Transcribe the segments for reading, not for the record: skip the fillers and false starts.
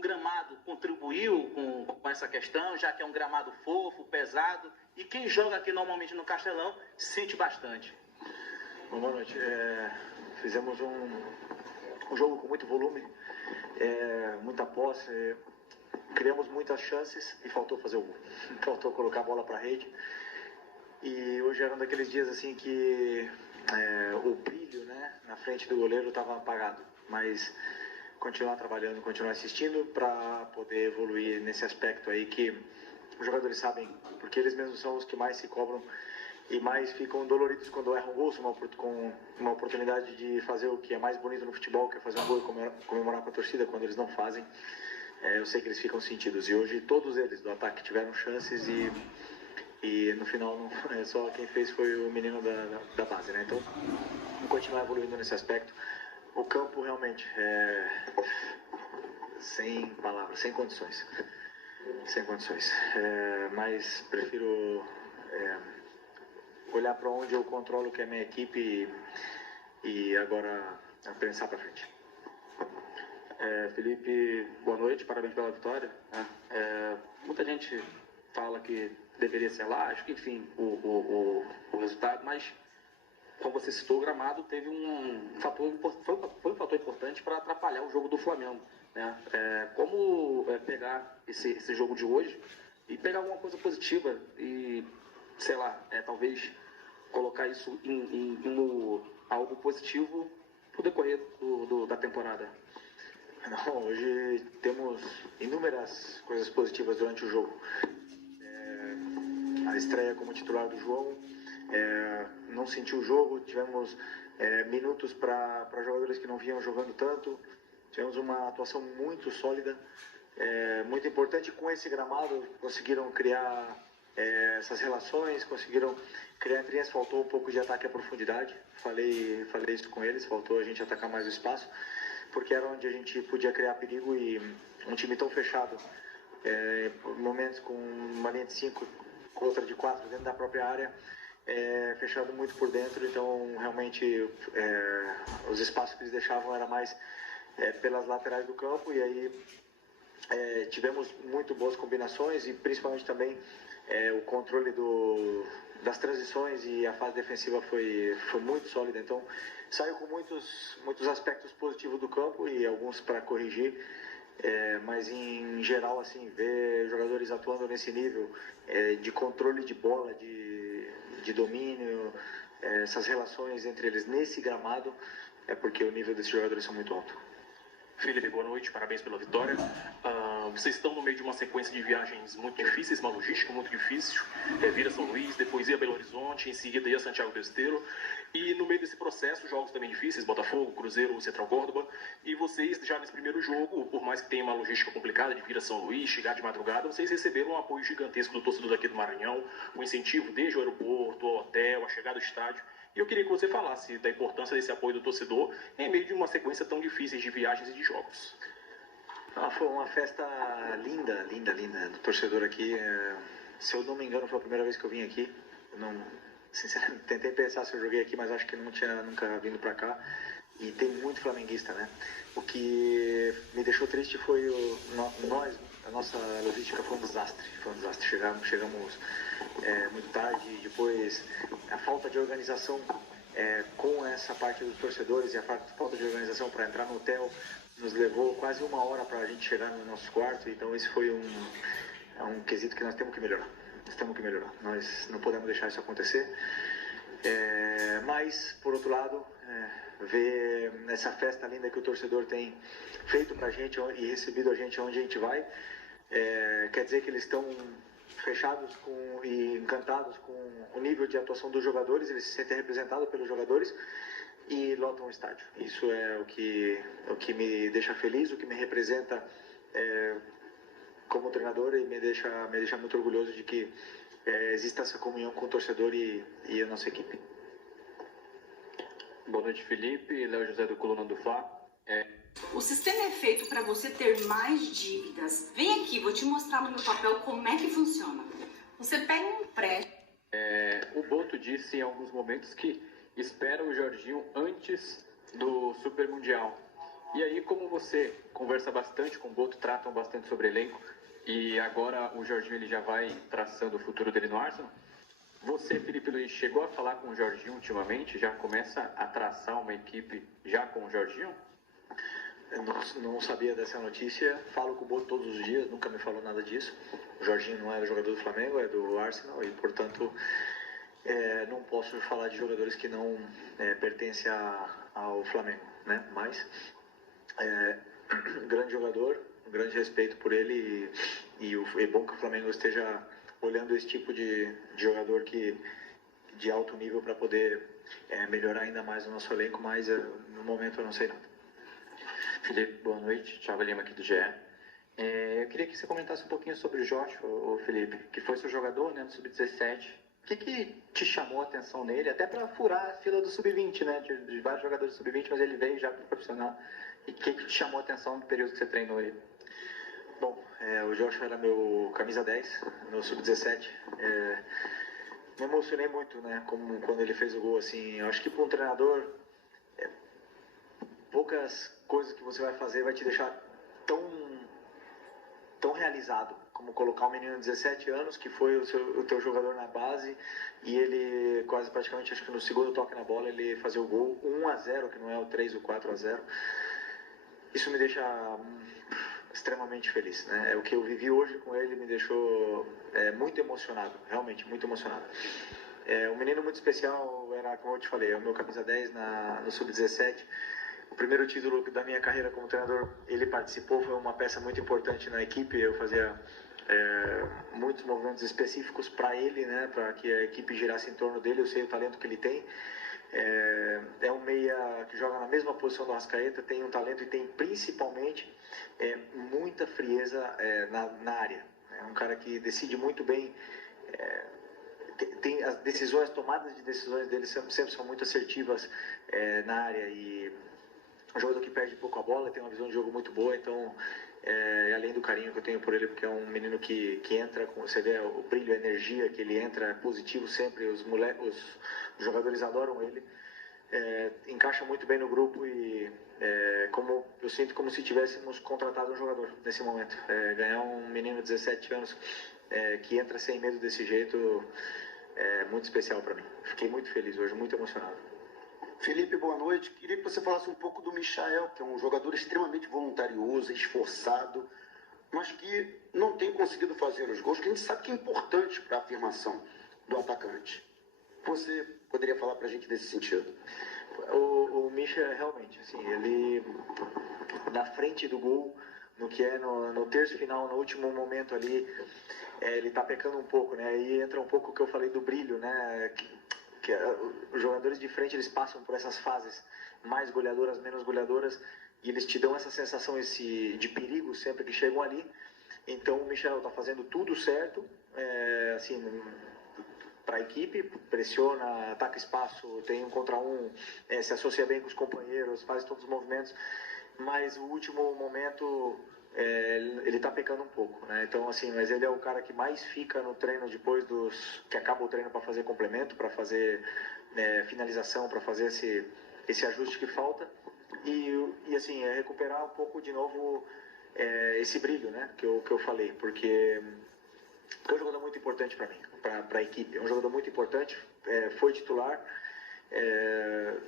gramado contribuiu com essa questão, já que é um gramado fofo, pesado, e quem joga aqui normalmente no Castelão sente bastante. Boa noite. Fizemos um jogo com muito volume, muita posse, criamos muitas chances e faltou fazer o gol. Faltou colocar a bola para a rede. E hoje era um daqueles dias assim que o brilho, né, na frente do goleiro estava apagado. Mas continuar trabalhando, continuar assistindo para poder evoluir nesse aspecto aí que os jogadores sabem, porque eles mesmos são os que mais se cobram e mais ficam doloridos quando erram gols, com uma oportunidade de fazer o que é mais bonito no futebol, que é fazer um gol e comemorar com a torcida quando eles não fazem. Eu sei que eles ficam sentidos, e hoje todos eles do ataque tiveram chances e no final só quem fez foi o menino da base, né? Então vamos continuar evoluindo nesse aspecto. O campo realmente sem palavras, sem condições, mas prefiro olhar para onde eu controlo, que é a minha equipe, e agora pensar para frente. Felipe, boa noite, parabéns pela vitória. Muita gente fala que deveria ser elástico, enfim, o resultado, mas como você citou, o gramado teve foi um fator importante para atrapalhar o jogo do Flamengo, né? Como pegar esse jogo de hoje e pegar alguma coisa positiva e, sei lá, talvez colocar isso em algo positivo pro decorrer da temporada? Não, hoje temos inúmeras coisas positivas durante o jogo. A estreia como titular do João, não sentiu o jogo, tivemos minutos para jogadores que não vinham jogando tanto, tivemos uma atuação muito sólida, muito importante. Com esse gramado conseguiram criar essas relações, conseguiram criar entre eles. Faltou um pouco de ataque à profundidade, falei isso com eles, faltou a gente atacar mais o espaço, porque era onde a gente podia criar perigo, e um time tão fechado, momentos com uma linha de 5, outra de 4 dentro da própria área, fechado muito por dentro, então realmente os espaços que eles deixavam era mais pelas laterais do campo, e aí tivemos muito boas combinações, e principalmente também o controle das transições, e a fase defensiva foi muito sólida. Então saiu com muitos aspectos positivos do campo e alguns para corrigir, mas em geral, assim, ver jogadores atuando nesse nível de controle de bola, de domínio, essas relações entre eles nesse gramado, porque o nível desses jogadores são muito alto. Felipe, boa noite, parabéns pela vitória. Vocês estão no meio de uma sequência de viagens muito difíceis, uma logística muito difícil. Vira São Luís, depois ia Belo Horizonte, em seguida ia Santiago do Esteiro. E no meio desse processo, jogos também difíceis, Botafogo, Cruzeiro, Central Córdoba. E vocês, já nesse primeiro jogo, por mais que tenha uma logística complicada de vir a São Luís, chegar de madrugada, vocês receberam um apoio gigantesco do torcedor daqui do Maranhão, o incentivo desde o aeroporto, ao hotel, a chegada ao estádio. E eu queria que você falasse da importância desse apoio do torcedor em meio de uma sequência tão difícil de viagens e de jogos. Foi uma festa linda do torcedor aqui. Se eu não me engano, foi a primeira vez que eu vim aqui. Sinceramente, tentei pensar se eu joguei aqui, mas acho que não tinha nunca vindo para cá. E tem muito flamenguista, né? O que me deixou triste foi a nossa logística foi um desastre. Chegamos muito tarde, depois a falta de organização com essa parte dos torcedores, e a falta de organização para entrar no hotel nos levou quase 1 hora para a gente chegar no nosso quarto. Então esse foi um quesito que nós temos que melhorar. Nós não podemos deixar isso acontecer. Mas, por outro lado, ver essa festa linda que o torcedor tem feito pra gente e recebido a gente onde a gente vai, quer dizer que eles estão fechados e encantados com o nível de atuação dos jogadores, eles se sentem representados pelos jogadores e lotam o estádio. Isso é o que me deixa feliz, o que me representa como treinador, e me deixa muito orgulhoso de que exista essa comunhão com o torcedor e a nossa equipe. Boa noite, Felipe. Léo José do Coluna do Fla. O sistema é feito para você ter mais dívidas. Vem aqui, vou te mostrar no meu papel como é que funciona. Você pega um empréstimo. O Boto disse em alguns momentos que espera o Jorginho antes do Super Mundial. E aí, como você conversa bastante com o Boto, tratam bastante sobre elenco, e agora o Jorginho ele já vai traçando o futuro dele no Arsenal, você, Felipe Luiz, chegou a falar com o Jorginho ultimamente? Já começa a traçar uma equipe já com o Jorginho? Eu não sabia dessa notícia, falo com o Boto todos os dias, nunca me falou nada disso. O Jorginho não é jogador do Flamengo, é do Arsenal e, portanto, não posso falar de jogadores que não pertencem ao Flamengo, né? Mas, grande jogador, um grande respeito por ele e é bom que o Flamengo esteja olhando esse tipo de jogador de alto nível para poder melhorar ainda mais o nosso elenco, mas no momento eu não sei nada. Felipe, boa noite. Thiago Lima aqui do GE. Eu queria que você comentasse um pouquinho sobre o Jorge, o Felipe, que foi seu jogador, né, no Sub-17. O que te chamou a atenção nele, até para furar a fila do Sub-20, né, de vários jogadores do Sub-20, mas ele veio já para o profissional. E o que te chamou a atenção no período que você treinou ele? Bom, o Joshua era meu camisa 10, no Sub-17. Me emocionei muito, né, como quando ele fez o gol, assim. Eu acho que para um treinador, poucas coisas que você vai fazer vai te deixar tão realizado como colocar um menino de 17 anos, que foi o teu jogador na base, e ele quase praticamente, acho que no segundo toque na bola, ele fazia o gol 1-0, que não é o 3 ou 4-0. Isso me deixa extremamente feliz, né? O que eu vivi hoje com ele me deixou muito emocionado, realmente muito emocionado. Um menino muito especial, era, como eu te falei, é o meu camisa 10 no Sub-17. O primeiro título da minha carreira como treinador, ele participou, foi uma peça muito importante na equipe. Eu fazia muitos movimentos específicos para ele, né, para que a equipe girasse em torno dele. Eu sei o talento que ele tem. É um meia que joga na mesma posição do Arrascaeta, tem um talento e tem principalmente muita frieza na área. É um cara que decide muito bem. Tem as decisões, tomadas de decisões dele sempre são muito assertivas na área, e um jogador que perde pouco a bola, tem uma visão de jogo muito boa. Então, além do carinho que eu tenho por ele, porque é um menino que entra, você vê o brilho, a energia que ele entra, positivo sempre, os jogadores adoram ele, encaixa muito bem no grupo e eu sinto como se tivéssemos contratado um jogador nesse momento. Ganhar um menino de 17 anos que entra sem medo desse jeito é muito especial para mim. Fiquei muito feliz hoje, muito emocionado. Felipe, boa noite. Queria que você falasse um pouco do Michael, que é um jogador extremamente voluntarioso, esforçado, mas que não tem conseguido fazer os gols, que a gente sabe que é importante para a afirmação do atacante. Você poderia falar para a gente nesse sentido? O Michael, realmente, assim, ele na frente do gol, no terço final, no último momento ali, ele está pecando um pouco, né? E entra um pouco o que eu falei do brilho, né? Os jogadores de frente, eles passam por essas fases mais goleadoras, menos goleadoras, e eles te dão essa sensação de perigo sempre que chegam ali. Então o Michael está fazendo tudo certo, assim, para a equipe, pressiona, ataca espaço, tem um contra um, se associa bem com os companheiros, faz todos os movimentos, mas o último momento ele está pecando um pouco, né? Então, assim, mas ele é o cara que mais fica no treino depois que acaba o treino para fazer complemento, para fazer finalização, para fazer esse ajuste que falta e assim, recuperar um pouco de novo esse brilho, né? Que eu falei, porque é um jogador muito importante para mim, para a equipe. É um jogador muito importante, foi titular.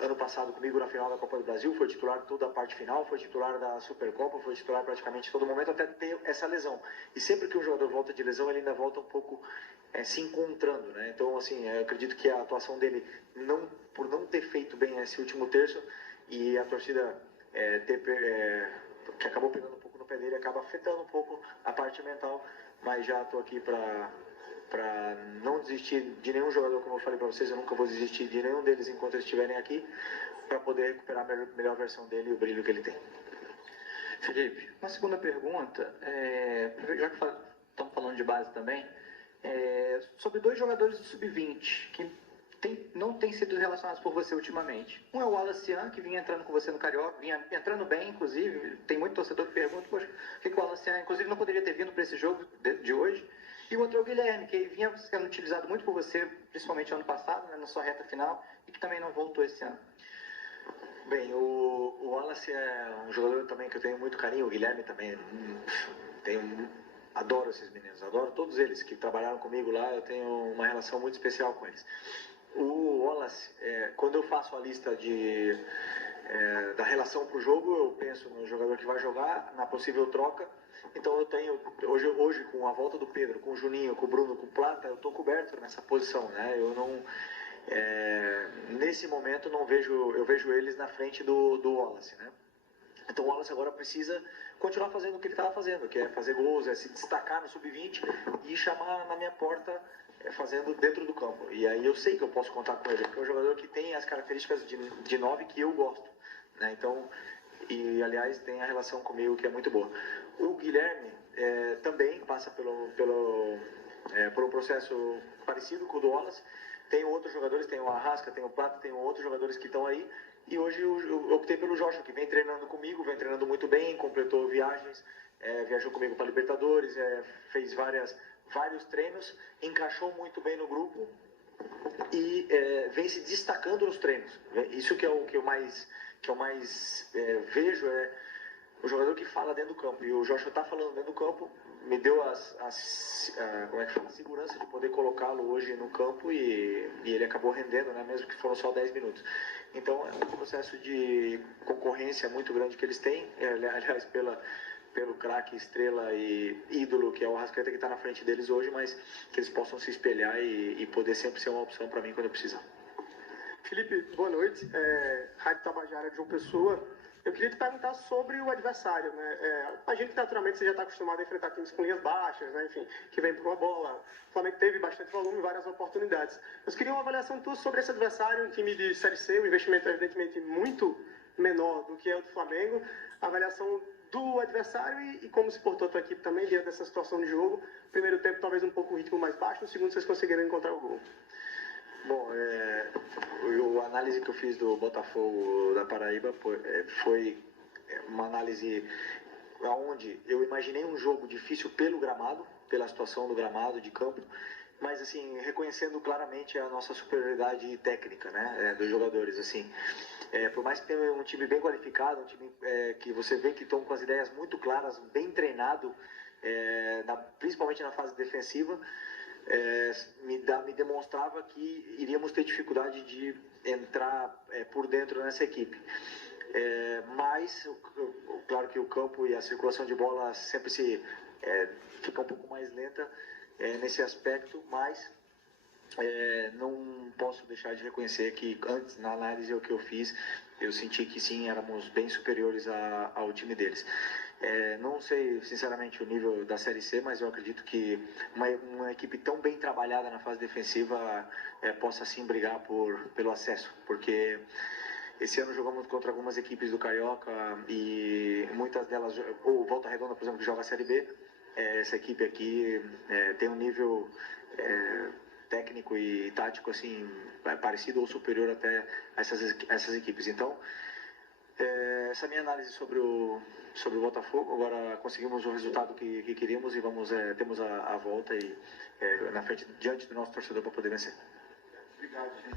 Ano passado comigo na final da Copa do Brasil, foi titular toda a parte final, foi titular da Supercopa, foi titular praticamente todo momento até ter essa lesão. E sempre que um jogador volta de lesão, ele ainda volta um pouco se encontrando, né? Então, assim, eu acredito que a atuação dele, por não ter feito bem esse último terço, e a torcida que acabou pegando um pouco no pé dele, acaba afetando um pouco a parte mental, mas já estou aqui para não desistir de nenhum jogador, como eu falei para vocês. Eu nunca vou desistir de nenhum deles enquanto eles estiverem aqui, para poder recuperar a melhor versão dele e o brilho que ele tem. Felipe, uma segunda pergunta, já que estamos falando de base também, sobre dois jogadores do Sub-20 que não têm sido relacionados por você ultimamente. Um é o Wallace Ian, que vinha entrando com você no Carioca, vinha entrando bem, inclusive. Tem muito torcedor que pergunta, poxa, por que o Wallace Ian, inclusive, não poderia ter vindo para esse jogo de hoje? E o outro é o Guilherme, que vinha sendo utilizado muito por você, principalmente ano passado, né, na sua reta final, e que também não voltou esse ano. Bem, o Wallace é um jogador também que eu tenho muito carinho, o Guilherme também, adoro esses meninos, adoro todos eles que trabalharam comigo lá, eu tenho uma relação muito especial com eles. O Wallace, quando eu faço a lista da relação para o jogo, eu penso no jogador que vai jogar, na possível troca. Então eu tenho, hoje com a volta do Pedro, com o Juninho, com o Bruno, com o Plata, eu estou coberto nessa posição, né? Eu não, nesse momento eu vejo eles na frente do Wallace, né? Então o Wallace agora precisa continuar fazendo o que ele estava fazendo, que é fazer gols, é se destacar no sub-20 e chamar na minha porta fazendo dentro do campo. E aí eu sei que eu posso contar com ele, porque é um jogador que tem as características de 9 que eu gosto, né? Então, e aliás tem a relação comigo que é muito boa. O Guilherme também passa por um processo parecido com o do Wallace. Tem outros jogadores, tem o Arrasca, tem o Plata, tem outros jogadores que estão aí. E hoje eu optei pelo Joshua, que vem treinando comigo, vem treinando muito bem, completou viagens, viajou comigo para Libertadores, fez vários treinos, encaixou muito bem no grupo e vem se destacando nos treinos. Isso que é o que eu mais vejo, o jogador que fala dentro do campo. E o Joshua está falando dentro do campo, me deu a segurança de poder colocá-lo hoje no campo e ele acabou rendendo, né, mesmo que foram só 10 minutos. Então é um processo de concorrência muito grande que eles têm, aliás, pelo craque, estrela e ídolo que é o Arrascaeta, que está na frente deles hoje, mas que eles possam se espelhar e poder sempre ser uma opção para mim quando eu precisar. Felipe, boa noite. Rádio Tabajara de João Pessoa. Eu queria te perguntar sobre o adversário, né? A gente, naturalmente, você já está acostumado a enfrentar times com linhas baixas, né? Enfim, que vem por uma bola. O Flamengo teve bastante volume e várias oportunidades. Eu queria uma avaliação tua sobre esse adversário, um time de Série C, um investimento, evidentemente, muito menor do que é o do Flamengo. A avaliação do adversário e como se portou a tua equipe também diante dessa situação de jogo. Primeiro tempo, talvez um pouco o ritmo mais baixo, no segundo, vocês conseguiram encontrar o gol. Bom, a análise que eu fiz do Botafogo da Paraíba foi uma análise onde eu imaginei um jogo difícil pelo gramado, pela situação do gramado, de campo, mas assim, reconhecendo claramente a nossa superioridade técnica, né, dos jogadores, assim. Por mais que tenha um time bem qualificado, um time que você vê que estão com as ideias muito claras, bem treinado, principalmente na fase defensiva, me demonstrava que iríamos ter dificuldade de entrar por dentro nessa equipe. Mas, claro que o campo e a circulação de bola sempre fica um pouco mais lenta nesse aspecto, mas não posso deixar de reconhecer que antes, na análise que eu fiz, eu senti que sim, éramos bem superiores ao time deles. Não sei, sinceramente, o nível da Série C, mas eu acredito que uma equipe tão bem trabalhada na fase defensiva possa sim brigar pelo acesso, porque esse ano jogamos contra algumas equipes do Carioca e muitas delas, ou Volta Redonda, por exemplo, que joga a Série B, essa equipe aqui tem um nível técnico e tático assim, parecido ou superior até a essas equipes. Então, essa é a minha análise sobre o Botafogo. Agora conseguimos o resultado que queríamos e temos a volta e na frente, diante do nosso torcedor para poder vencer. Obrigado, gente.